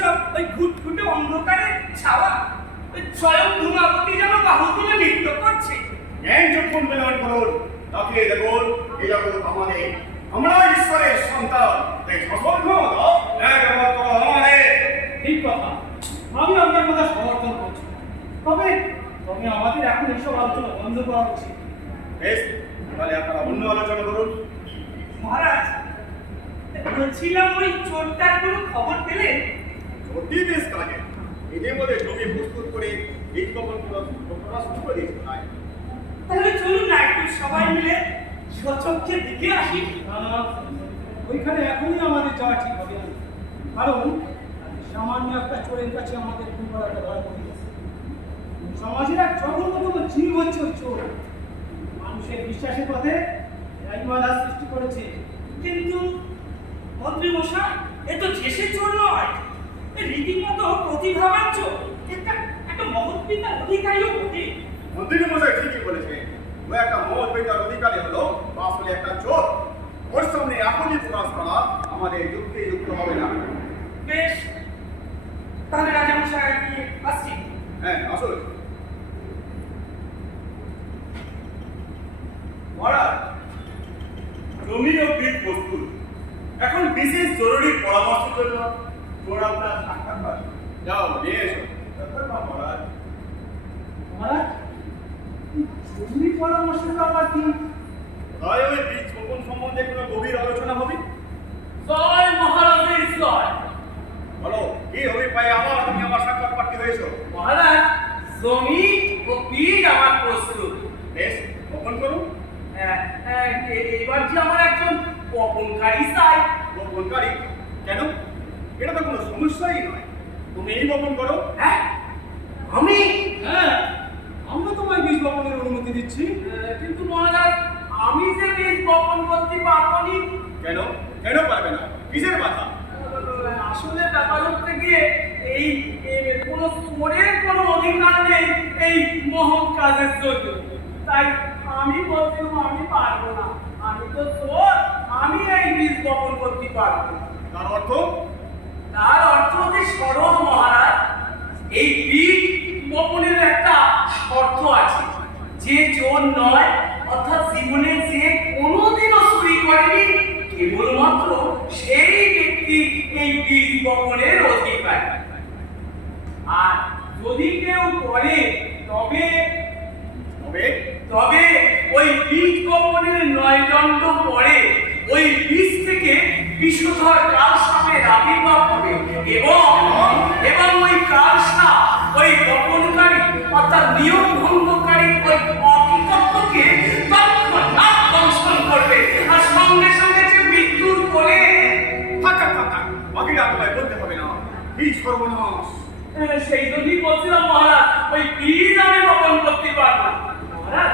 সব ওই ঘুটঘুটে অন্ধকারে ছাওয়া ওই স্বয়ং ধূমাবতী যেন বাহু তুলে নৃত্য করছে। জ্ঞান যখন মিলন করুন তাকে দেখুন এই জগৎ আমাদের আমরা ঈশ্বরের সন্তান। তাই সকল ক্ষমতা একমাত্র আমাদের। ঠিক কথা। আমি আপনার কথা সমর্থন করছি। তবে তবে আমাদের এখন এসব আলোচনা বন্ধ করা উচিত। বেশ তাহলে আপনারা অন্য আলোচনা করুন। মহারাজ বলছিলাম ওই চোরটার কোনো খবর পেলেন? বেশ কাজে এদের মধ্যে জমি প্রস্তুত করে বীজ বপন করা শুরু করে দিয়েছে তাহলে চলুন না একটু সবাই মিলে সচক্ষে দিকে আসি। ওইখানে এখনই আমাদের যাওয়া ঠিক হবে না। কারণ সামান্য একটা চোরের কাছে আমাদের খুব বড় একটা ধরা পড়ে গেছে। সমাজের এক জঘন্যতম জীব হচ্ছে ওই চোর। মানুষের বিশ্বাসের পথে বাধা সৃষ্টি করেছে। কিন্তু মন্ত্রী মশাই এ তো ঝেসে চোর নয়। রীতিমতো প্রতিভাবান একটা একটা মহৎ পিতার অধিকারীও বটে। মন্ত্রী মশাই ঠিকই বলেছে ও একটা মহৎ বেতার অধিকারী হলো আসলে একটা চোর। ওর সামনে এখনই প্রকাশ করা আমাদের যুক্তি যুক্ত হবে না। বেশ তাহলে রাজা মশাই নিয়ে আসছি। হ্যাঁ আসলে মহারাজ জমি ও বীজ প্রস্তুত। এখন বিশেষ জরুরি পরামর্শের জন্য তোর সাক্ষাৎ পাবে যাও নিয়ে এসো। মহারাজ। মহারাজ জরুরি পরামর্শটা আবার কি? তাই ওই বীজ বপন সম্বন্ধে কোনো গভীর আলোচনা হবে? জয় মহারাজের জয়। বলো কি অভিপ্রায় আমার তুমি আমার সাক্ষাৎ প্রার্থী হয়েছো? মহারাজ জমি ও বীজ আমার প্রস্তুত। বেশ বপন করুন এবার যে আমার একজন বপনকারী চাই। বপনকারী? কেন? এটা তো সমস্যাই নয় তুমি এই বপন করো। হ্যাঁ। আমি? হ্যাঁ। আমরা তোমায় বীজ বপনের অনুমতি দিচ্ছি। কিন্তু মহারাজ আমি যে বীজ বপন করতে পারব নি। কেন? কেন পারবে না? কিসের বাধা? আসলে ব্যাপার হচ্ছে গিয়ে এই কোনো চোরের কোনো অধিকার নেই এই মহৎ কাজের জন্য। তাই আমি বলছিলাম আমি পারব না। আমি তো চোর আমি এই বীজ বপন করতে পারব। তার অর্থ? তার অর্থ হচ্ছে সরল মহারাজ। এই বীজ বপনের একটা শর্ত আছে। যে চোর নয়, অর্থাৎ জীবনে যে কোনোদিনও চুরি করেনি, কেবলমাত্র সেই ব্যক্তি এই বীজ বপনের অধিকার। আর যদি কেউ করে তবে তবে তবে ওই বীজ বপনের নয় দণ্ড পরে ওই বীজ থেকে বিষধর কাল সাপের আবির্ভাব এবং এবং ওই কাজটা ওই বপনকারী অর্থাৎ নিয়ম ভঙ্গকারী ওই অকৃতজ্ঞকে তৎক্ষণাৎ দংশন করবে। আর সঙ্গে সঙ্গে যে মৃত্যুর কোলে থাকা থাকা। বাকিটা তোমায় বলতে হবে না। এই সর্বনাশ। সেই জন্যই বলছিলাম মহারাজ ওই বীজ আমি বপন করতে পারব মহারাজ